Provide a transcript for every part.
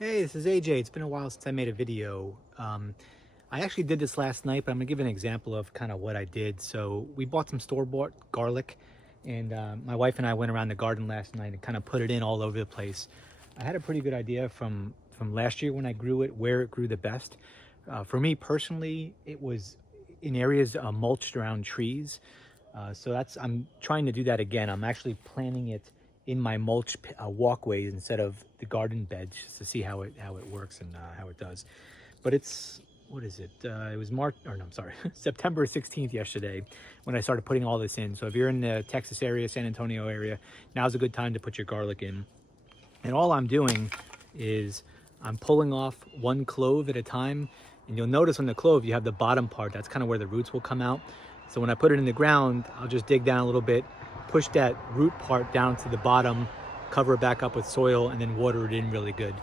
Hey, this is AJ. It's been a while since I made a video. I actually did this last night, but I'm gonna give an example of kind of what I did. So we bought some store-bought garlic, and my wife and I went around the garden last night and kind of put it in all over the place. I had a pretty good idea from last year when I grew it, where it grew the best. For me personally, it was in areas mulched around trees. I'm trying to do that again. I'm actually planting it in my mulch walkways instead of the garden beds, just to see how it works and how it does. But it's, what is it? It was March, or no, I'm sorry, September 16th yesterday when I started putting all this in. So if you're in the Texas area, San Antonio area, now's a good time to put your garlic in. And all I'm doing is I'm pulling off one clove at a time. And you'll notice on the clove, you have the bottom part. That's kind of where the roots will come out. So when I put it in the ground, I'll just dig down a little bit, push that root part down to the bottom, cover it back up with soil, and then water it in really good.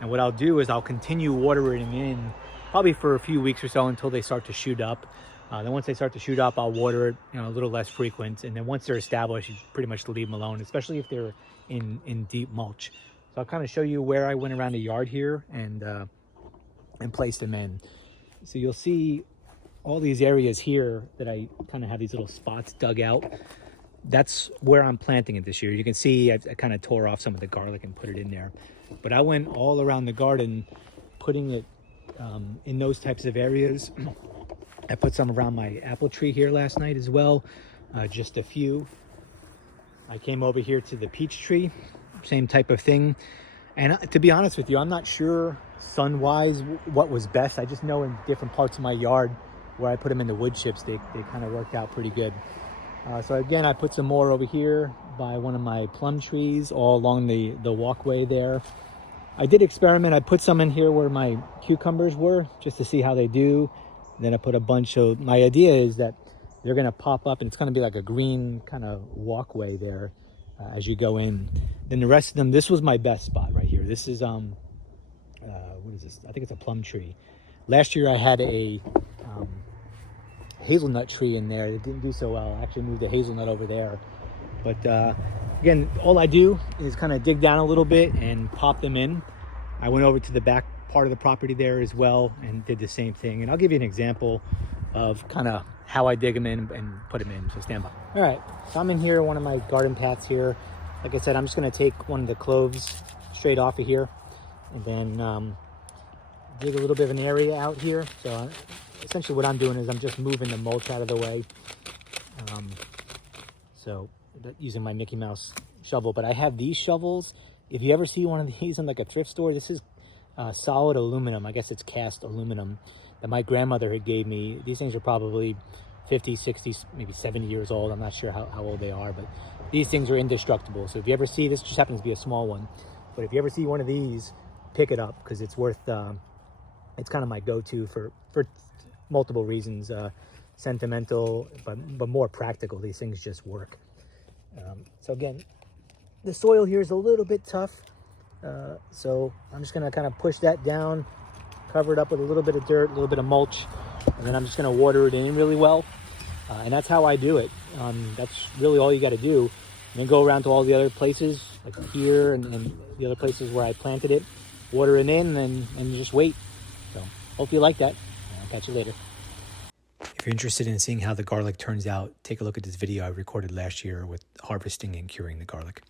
And what I'll do is I'll continue watering in probably for a few weeks or so until they start to shoot up. Then once they start to shoot up, I'll water it, a little less frequent. And then once they're established, you pretty much leave them alone, especially if they're in deep mulch. So I'll kind of show you where I went around the yard here and placed them in. So you'll see all these areas here that I kind of have these little spots dug out. That's where I'm planting it this year. You can see I kind of tore off some of the garlic and put it in there. But I went all around the garden putting it in those types of areas. I put some around my apple tree here last night as well, just a few. I came over here to the peach tree, same type of thing. And to be honest with you, I'm not sure sun-wise what was best. I just know in different parts of my yard where I put them in the wood chips, they kind of worked out pretty good. So again, I put some more over here by one of my plum trees all along the walkway there. I did experiment. I put some in here where my cucumbers were just to see how they do. Then I put a bunch of, my idea is that they're going to pop up and it's going to be like a green kind of walkway there as you go in. Then the rest of them, this was my best spot right here. This is, what is this? I think it's a plum tree. Last year I had a hazelnut tree in there. It didn't do so well. I actually moved the hazelnut over there. But again, all I do is kind of dig down a little bit and pop them in. I went over to the back part of the property there as well and did the same thing. And I'll give you an example of kind of how I dig them in and put them in. So stand by. All right, so I'm in here, one of my garden paths here. Like I said, I'm just going to take one of the cloves straight off of here and then dig a little bit of an area out here. So essentially what I'm doing is I'm just moving the mulch out of the way. So using my Mickey Mouse shovel, but I have these shovels. If you ever see one of these in like a thrift store, this is solid aluminum. I guess it's cast aluminum that my grandmother had gave me. These things are probably 50, 60, maybe 70 years old. I'm not sure how old they are, but these things are indestructible. So if you ever see, this just happens to be a small one, but if you ever see one of these, pick it up because it's worth, it's kind of my go-to for multiple reasons, sentimental, but more practical. These things just work. So again, the soil here is a little bit tough. So I'm just gonna kind of push that down, cover it up with a little bit of dirt, a little bit of mulch, and then I'm just gonna water it in really well. And that's how I do it. That's really all you gotta do. And then go around to all the other places, like here and the other places where I planted it, water it in and just wait. So hope you like that. I'll catch you later. If you're interested in seeing how the garlic turns out, take a look at this video I recorded last year with harvesting and curing the garlic.